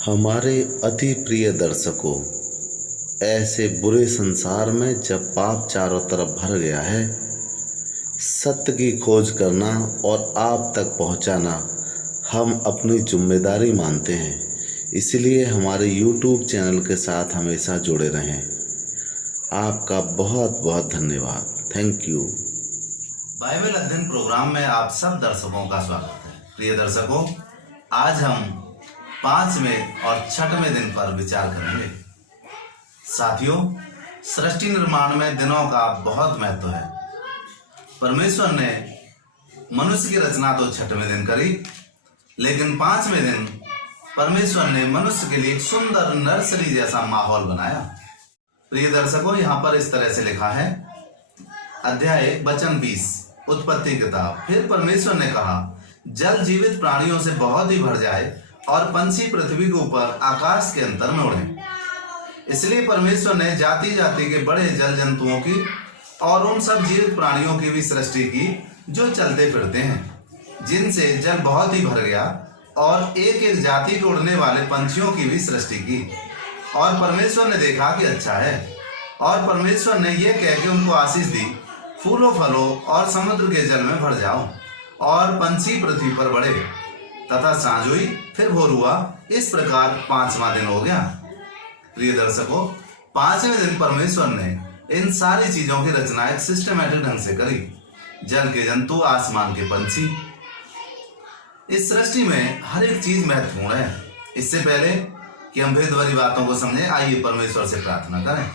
हमारे अति प्रिय दर्शकों, ऐसे बुरे संसार में जब पाप चारों तरफ भर गया है, सत्य की खोज करना और आप तक पहुंचाना हम अपनी जिम्मेदारी मानते हैं। इसलिए हमारे YouTube चैनल के साथ हमेशा जुड़े रहें। आपका बहुत बहुत धन्यवाद। Thank you. बाइबल अध्ययन प्रोग्राम में आप सब दर्शकों का स्वागत है। प्रिय दर्शकों, आज हम 5वें और 6वें दिन पर विचार करेंगे। साथियों, सृष्टि निर्माण में दिनों का बहुत महत्व है। परमेश्वर ने मनुष्य की रचना तो 6वें दिन करी, लेकिन 5वें दिन परमेश्वर ने मनुष्य के लिए एक सुंदर नर्सरी जैसा माहौल बनाया। प्रिय दर्शकों, यहाँ पर इस तरह से लिखा है, अध्याय वचन 20, उत्पत्ति किताब। फिर परमेश्वर ने कहा, जल जीवित प्राणियों से बहुत ही भर जाए और पंछी पृथ्वी के ऊपर आकाश के अंतर में उड़े। इसलिए परमेश्वर ने जाति जाति के बड़े जल जंतुओं की और उन सब जीवित प्राणियों की भी सृष्टि की जो चलते फिरते हैं, जिनसे जल बहुत ही भर गया, और एक एक जाति के उड़ने वाले पंछियों की भी सृष्टि की। और परमेश्वर ने देखा कि अच्छा है। और परमेश्वर ने यह कह के उनको आशीष दी, फूलों फलों और समुद्र के जल में भर जाओ और पंछी पृथ्वी पर बढ़े। तथा सांझ हुई, फिर भोर हुआ। इस प्रकार 5वां दिन हो गया। प्रिय दर्शकों, 5वें दिन परमेश्वर ने इन सारी चीजों की रचना एक सिस्टमैटिक ढंग से करी। जल के जंतु, आसमान के पंछी। इस सृष्टि में हर एक चीज महत्वपूर्ण है। इससे पहले कि हम भेद भरी बातों को समझें, आइए परमेश्वर से प्रार्थना करें।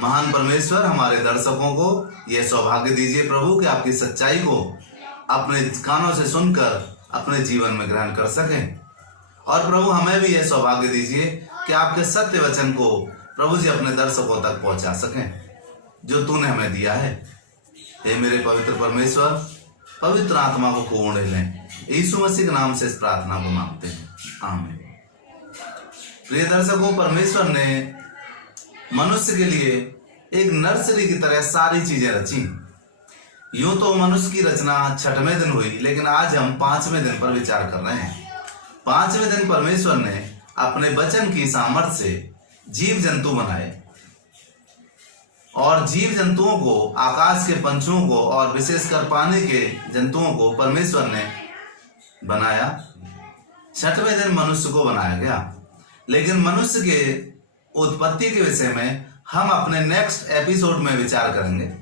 महान परमेश्वर, हमारे दर्शकों को यह सौभाग्य दीजिए प्रभु कि आपकी सच्चाई को अपने कानों से सुनकर अपने जीवन में ग्रहण कर सकें। और प्रभु, हमें भी यह सौभाग्य दीजिए कि आपके सत्य वचन को प्रभु जी अपने दर्शकों तक पहुंचा सकें जो तूने हमें दिया है। हे मेरे पवित्र परमेश्वर, पवित्र आत्मा को खूब लें। यीशु मसीह के नाम से इस प्रार्थना को मांगते हैं, आमीन। प्रिय दर्शकों, परमेश्वर ने मनुष्य के लिए एक नर्सरी की तरह सारी चीजें रची। यूं तो मनुष्य की रचना 6वें दिन हुई, लेकिन आज हम 5वें दिन पर विचार कर रहे हैं। 5वें दिन परमेश्वर ने अपने वचन की सामर्थ्य से जीव जंतु बनाए, और जीव जंतुओं को, आकाश के पंछियों को और विशेषकर पानी के जंतुओं को परमेश्वर ने बनाया। 6वें दिन मनुष्य को बनाया गया। लेकिन मनुष्य के उत्पत्ति के विषय में हम अपने नेक्स्ट एपिसोड में विचार करेंगे।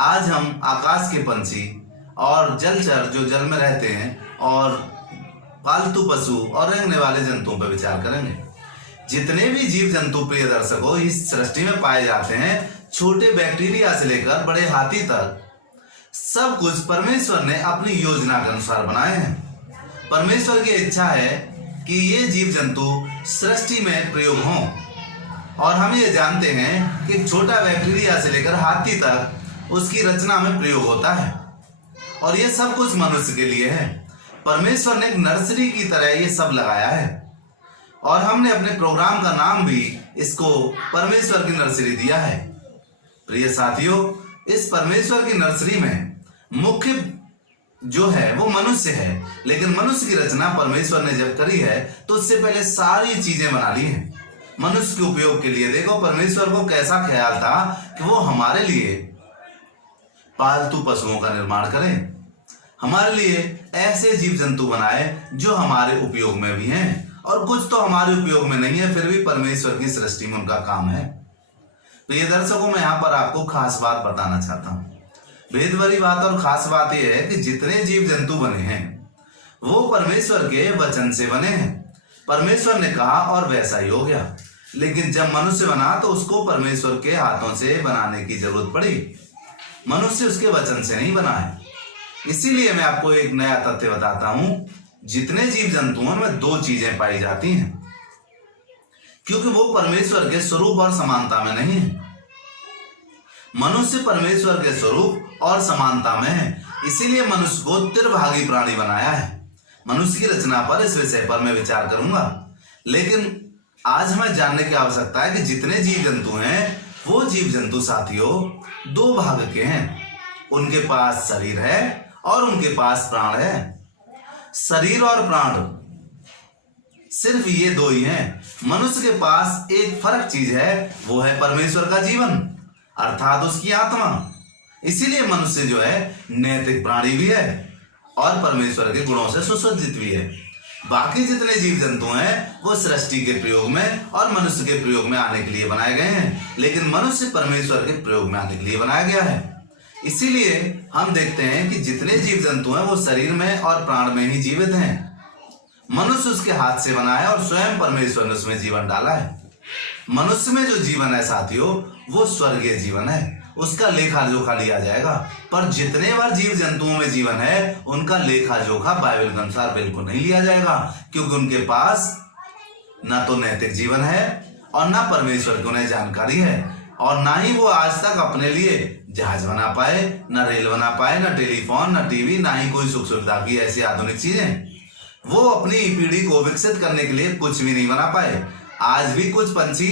आज हम आकाश के पंछी और जलचर जो जल में रहते हैं और पालतू पशु और रेंगने वाले जंतुओं पर विचार करेंगे। जितने भी जीव जंतु, प्रिय दर्शकों, इस सृष्टि में पाए जाते हैं, छोटे बैक्टीरिया से लेकर बड़े हाथी तक, सब कुछ परमेश्वर ने अपनी योजना के अनुसार बनाए हैं। परमेश्वर की इच्छा है कि ये जीव जंतु सृष्टि में प्रयोग हों। और हम ये जानते हैं कि छोटा बैक्टीरिया से लेकर हाथी तक उसकी रचना में प्रयोग होता है, और ये सब कुछ मनुष्य के लिए है। परमेश्वर ने एक नर्सरी की तरह ये सब लगाया है, और हमने अपने प्रोग्राम का नाम भी इसको परमेश्वर की नर्सरी दिया है। प्रिय साथियों, इस परमेश्वर की नर्सरी में मुख्य जो है वो मनुष्य है, लेकिन मनुष्य की रचना परमेश्वर ने जब करी है तो उससे पहले सारी चीजें बना ली हैं मनुष्य के उपयोग के लिए। देखो, परमेश्वर को कैसा ख्याल था कि वो हमारे लिए पालतू पशुओं का निर्माण करें, हमारे लिए ऐसे जीव जंतु बनाए जो हमारे उपयोग में भी हैं, और कुछ तो हमारे उपयोग में नहीं है, फिर भी परमेश्वर की सृष्टि में उनका काम है। तो ये दर्शकों, मैं यहाँ पर आपको खास बात बताना चाहता हूँ। भेद भरी बात और खास बात यह है कि जितने जीव जंतु बने हैं वो परमेश्वर के वचन से बने हैं। परमेश्वर ने कहा और वैसा ही हो गया। लेकिन जब मनुष्य बना तो उसको परमेश्वर के हाथों से बनाने की जरूरत पड़ी। मनुष्य उसके वचन से नहीं बना है। इसीलिए मैं आपको एक नया तथ्य बताता हूं। जितने जीव जंतुओं में 2 चीजें पाई जाती हैं, क्योंकि वो परमेश्वर के स्वरूप और समानता में नहीं है। मनुष्य परमेश्वर के स्वरूप और समानता में है, इसीलिए मनुष्य को त्रिभागी प्राणी बनाया है। मनुष्य की रचना पर, इस विषय पर मैं विचार करूंगा। लेकिन आज हमें जानने की आवश्यकता है कि जितने जीव जंतु हैं वो जीव जंतु साथियों 2 भाग के हैं। उनके पास शरीर है और उनके पास प्राण है। शरीर और प्राण सिर्फ ये दो ही हैं। मनुष्य के पास एक फर्क चीज है, वो है परमेश्वर का जीवन अर्थात उसकी आत्मा। इसीलिए मनुष्य जो है नैतिक प्राणी भी है और परमेश्वर के गुणों से सुसज्जित भी है। बाकी जितने जीव जंतु हैं वो सृष्टि के प्रयोग में और मनुष्य के प्रयोग में आने के लिए बनाए गए हैं, लेकिन मनुष्य परमेश्वर के प्रयोग में आने के लिए बनाया गया है। इसीलिए हम देखते हैं कि जितने जीव जंतु हैं वो शरीर में और प्राण में ही जीवित हैं। मनुष्य उसके हाथ से बना है और स्वयं परमेश्वर ने उसमें जीवन डाला है। मनुष्य में जो जीवन है साथियों, वो स्वर्गीय जीवन है, उसका लेखा जोखा लिया जाएगा। पर जितने बार जीव जंतुओं में जीवन है उनका लेखा जोखा बाइबल के अनुसार बिल्कुल नहीं लिया जाएगा, क्योंकि उनके पास ना तो नैतिक जीवन है और ना परमेश्वर की उन्हें जानकारी है, और ना ही वो आज तक अपने लिए जहाज बना पाए, ना रेल बना पाए, ना टेलीफोन, ना टीवी, ना ही कोई सुख सुविधा की ऐसी आधुनिक चीजें। वो अपनी पीढ़ी को विकसित करने के लिए कुछ भी नहीं बना पाए। आज भी कुछ पंछी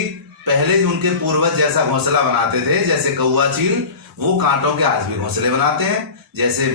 पहले उनके पूर्वज जैसा घोंसला बनाते थे, जैसे कौवा चील, वो कांटों के आज भी घोंसले बनाते हैं। जैसे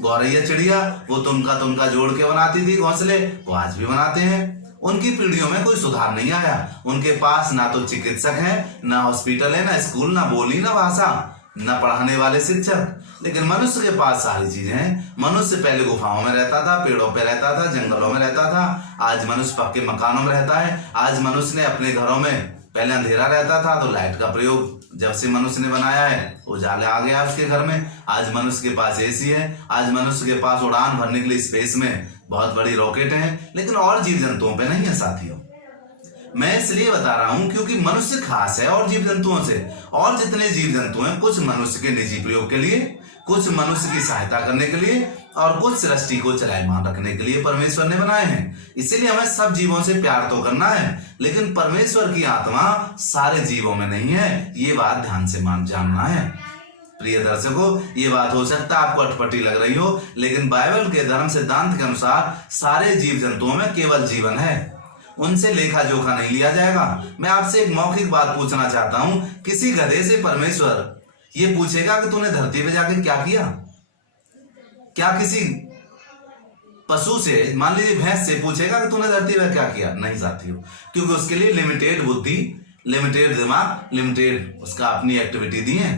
गौरैया चिड़िया, वो तुनका जोड़ के बनाती थी घोंसले, वो आज भी बनाते हैं। उनकी पीढ़ियों में कोई सुधार नहीं आया। उनके पास ना तो चिकित्सक है, ना हॉस्पिटल है, ना स्कूल, ना बोली, ना भाषा, ना पढ़ाने वाले शिक्षक। लेकिन मनुष्य के पास सारी चीजें हैं। मनुष्य पहले गुफाओं में रहता था, पेड़ों पे रहता था, जंगलों में रहता था। आज मनुष्य पक्के मकानों में रहता है। आज मनुष्य ने अपने घरों में, पहले अंधेरा रहता था तो लाइट का प्रयोग जब से मनुष्य ने बनाया है उजाला आ गया उसके घर में। आज मनुष्य के पास एसी है। आज मनुष्य के पास उड़ान भरने के लिए स्पेस में बहुत बड़ी रॉकेट है, लेकिन और जीव जंतुओं पे नहीं है साथियों। मैं इसलिए बता रहा हूं क्योंकि मनुष्य खास है और जीव जंतुओं से। और जितने जीव जंतु हैं, कुछ मनुष्य के निजी प्रयोग के लिए, कुछ मनुष्य की सहायता करने के लिए, और कुछ सृष्टि को चलायमान रखने के लिए परमेश्वर ने बनाए हैं। इसीलिए हमें सब जीवों से प्यार तो करना है, लेकिन परमेश्वर की आत्मा सारे जीवों में नहीं है, ये बात ध्यान से जानना है। प्रिय दर्शकों, ये बात हो सकता है आपको अटपटी लग रही हो, लेकिन बाइबल के धर्म सिद्धांत के अनुसार सारे जीव जंतुओं में केवल जीवन है, उनसे लेखा जोखा नहीं लिया जाएगा। मैं आपसे एक मौखिक बात पूछना चाहता हूं, किसी गधे से परमेश्वर ये पूछेगा कि तूने धरती पे जाके क्या किया? क्या किसी पशु से, मान लीजिए भैंस से पूछेगा कि तूने धरती पे क्या किया? नहीं साथियों, क्योंकि उसके लिए लिमिटेड बुद्धि, लिमिटेड दिमाग, लिमिटेड उसका अपनी एक्टिविटी दी है।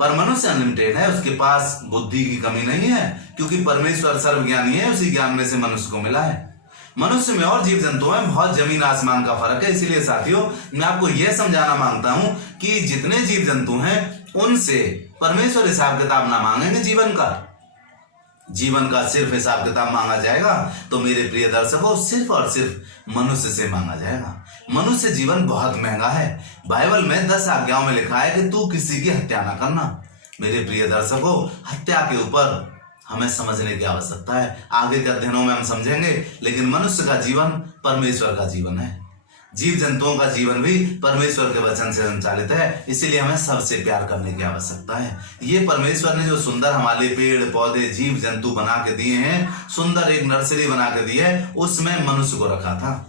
पर मनुष्य अनलिमिटेड है, उसके पास बुद्धि की कमी नहीं है, क्योंकि परमेश्वर सर्वज्ञानी है, उसी ज्ञान में से मनुष्य को मिला है। मनुष्य में और जीव जंतुओं में बहुत जमीन आसमान का फर्क है। इसीलिए साथियों, मैं आपको यह समझाना मांगता हूं कि जितने जीव जंतु हैं उनसे परमेश्वर हिसाब किताब ना मांगेंगे। जीवन का सिर्फ हिसाब किताब मांगा जाएगा तो मेरे प्रिय दर्शकों, सिर्फ और सिर्फ मनुष्य से मांगा जाएगा। मनुष्य जीवन बहुत महंगा है। बाइबल में 10 आज्ञाओं में लिखा है कि तू किसी की हत्या ना करना। मेरे प्रिय दर्शकों, हत्या के ऊपर हमें समझने की आवश्यकता है। आगे के अध्ययनों में हम समझेंगे, लेकिन मनुष्य का जीवन परमेश्वर का जीवन है। जीव जंतुओं का जीवन भी परमेश्वर के वचन से संचालित है। इसीलिए हमें सबसे प्यार करने की आवश्यकता है। ये परमेश्वर ने जो सुंदर हमारे पेड़ पौधे जीव जंतु बना के दिए हैं, सुंदर एक नर्सरी बना के दी है, उसमें मनुष्य को रखा था।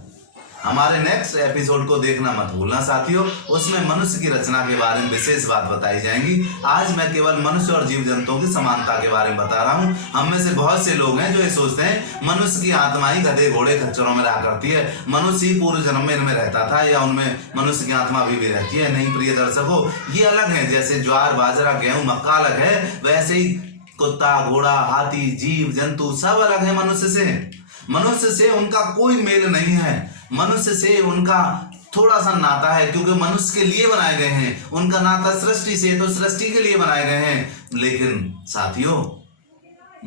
हमारे नेक्स्ट एपिसोड को देखना मत भूलना साथियों, उसमें मनुष्य की रचना के बारे में विशेष बात बताई जाएंगी। आज मैं केवल मनुष्य और जीव जंतुओं की समानता के बारे में बता रहा हूँ। हम में से बहुत से लोग हैं जो ये सोचते हैं मनुष्य की आत्मा ही गधे घोड़े खच्चरों में रहा करती है, मनुष्य ही पूर्व जन्म में इनमें रहता था, या उनमें मनुष्य की आत्मा भी रहती है। नहीं प्रिय दर्शकों, ये अलग है। जैसे ज्वार बाजरा गेहूं मक्का अलग है, वैसे ही कुत्ता घोड़ा हाथी जीव जंतु सब अलग है मनुष्य से। मनुष्य से उनका कोई मेल नहीं है। मनुष्य से उनका थोड़ा सा नाता है, क्योंकि मनुष्य के लिए बनाए गए हैं। उनका नाता सृष्टि से, तो सृष्टि के लिए बनाए गए हैं। लेकिन साथियों,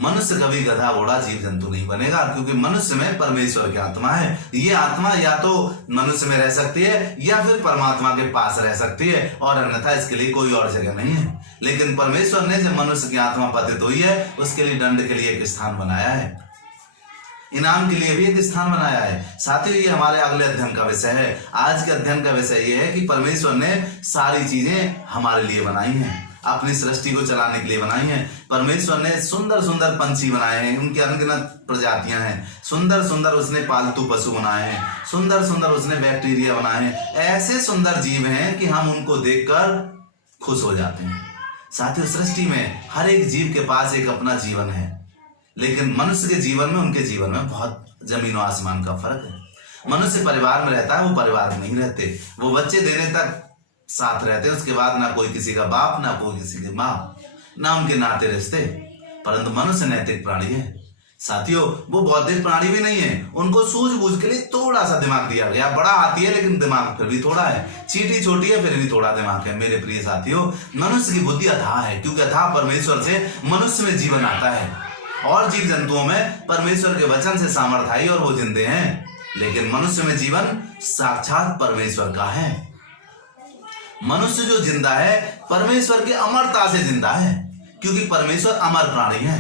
मनुष्य कभी गधा घोड़ा जीव जंतु नहीं बनेगा, क्योंकि मनुष्य में परमेश्वर की आत्मा है। ये आत्मा या तो मनुष्य में रह सकती है या फिर परमात्मा के पास रह सकती है, और अन्यथा इसके लिए कोई और जगह नहीं है। लेकिन परमेश्वर ने जब मनुष्य की आत्मा पतित हुई है, उसके लिए दंड के लिए एक स्थान बनाया है, इनाम के लिए भी एक स्थान बनाया है। साथियों, ये हमारे अगले अध्ययन का विषय है। आज के अध्ययन का विषय ये है कि परमेश्वर ने सारी चीजें हमारे लिए बनाई हैं, अपनी सृष्टि को चलाने के लिए बनाई हैं। परमेश्वर ने सुंदर सुंदर पंछी बनाए हैं, उनकी अनगिनत प्रजातियां हैं। सुंदर सुंदर उसने पालतू पशु बनाए हैं, सुंदर सुंदर उसने बैक्टीरिया बनाए हैं। ऐसे सुंदर जीव हैं कि हम उनको देखकर खुश हो जाते हैं। साथियों, सृष्टि में हर एक जीव के पास एक अपना जीवन है, लेकिन मनुष्य के जीवन में, उनके जीवन में बहुत जमीन और आसमान का फर्क है। मनुष्य परिवार में रहता है, वो परिवार में नहीं रहते, वो बच्चे देने तक साथ रहते, उसके बाद ना कोई किसी का बाप, ना कोई किसी की माँ, ना उनके नाते रिश्ते। परंतु मनुष्य नैतिक प्राणी है साथियों, वो बौद्धिक प्राणी भी नहीं है। उनको सूझबूझ के लिए थोड़ा सा दिमाग दिया गया, बड़ा हाथी है लेकिन दिमाग फिर भी थोड़ा है, चींटी छोटी है फिर भी थोड़ा दिमाग है। मेरे प्रिय साथियों, मनुष्य की बुद्धि अथाह है, क्योंकि अथाह परमेश्वर से मनुष्य में जीवन आता है। और जीव जंतुओं में परमेश्वर के वचन से सामर्थ्य आई और वो जिंदे हैं, लेकिन मनुष्य में जीवन साक्षात परमेश्वर का है। मनुष्य जो जिंदा है परमेश्वर की अमरता से जिंदा है, क्योंकि परमेश्वर अमर प्राणी है।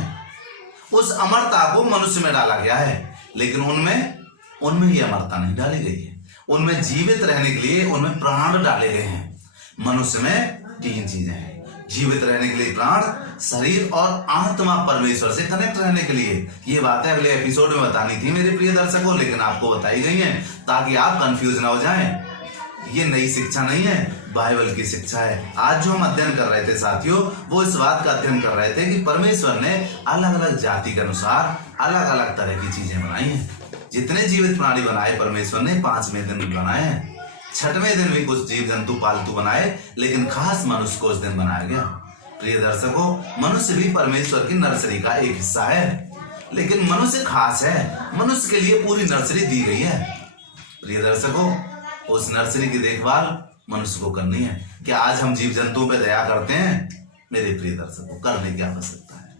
उस अमरता को मनुष्य में डाला गया है, लेकिन उनमें ये अमरता नहीं डाली गई है। उनमें जीवित रहने के लिए उनमें प्राण डाले गए हैं। मनुष्य में 3 चीजें हैं जीवित रहने के लिए: प्राण, शरीर और आत्मा, परमेश्वर से कनेक्ट रहने के लिए। ये बातें अगले एपिसोड में बतानी थी मेरे प्रिय दर्शकों, लेकिन आपको बताई गई हैं ताकि आप कंफ्यूज ना हो जाएं। ये नई शिक्षा नहीं है, बाइबल की शिक्षा है। आज जो हम अध्ययन कर रहे थे साथियों, वो इस बात का अध्ययन कर रहे थे कि परमेश्वर ने अलग अलग जाति के अनुसार अलग अलग तरह की चीजें बनाई हैं। जितने जीवित प्राणी बनाए परमेश्वर ने 5वें दिन में बनाए हैं। 6वें दिन भी कुछ जीव जंतु पालतू बनाए, लेकिन खास मनुष्य को उस दिन बनाया गया। प्रिय दर्शकों, मनुष्य भी परमेश्वर की नर्सरी का एक हिस्सा है, लेकिन मनुष्य खास है। मनुष्य के लिए पूरी नर्सरी दी गई है। प्रिय दर्शकों, उस नर्सरी की देखभाल मनुष्य को करनी है। क्या आज हम जीव जंतुओं पर दया करते हैं? मेरे प्रिय दर्शकों, करने की आवश्यकता है।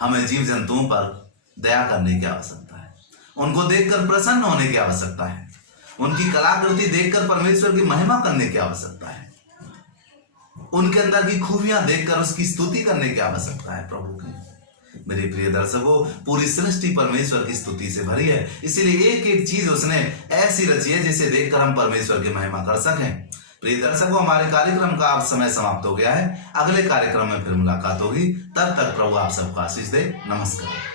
हमें जीव जंतुओं पर दया करने की आवश्यकता है। उनको देखकर प्रसन्न होने की आवश्यकता है। उनकी कलाकृति देखकर परमेश्वर की महिमा करने की आवश्यकता है। उनके अंदर की खूबियां देखकर उसकी स्तुति करने की आवश्यकता है प्रभु की। मेरे प्रिय दर्शकों, पूरी सृष्टि परमेश्वर की स्तुति से भरी है, इसीलिए एक एक चीज उसने ऐसी रची है जिसे देखकर हम परमेश्वर की महिमा कर सकें। प्रिय दर्शकों, हमारे कार्यक्रम का अब समय समाप्त हो गया है। अगले कार्यक्रम में फिर मुलाकात होगी। तब तक प्रभु आप सबको आशीष दे। नमस्कार।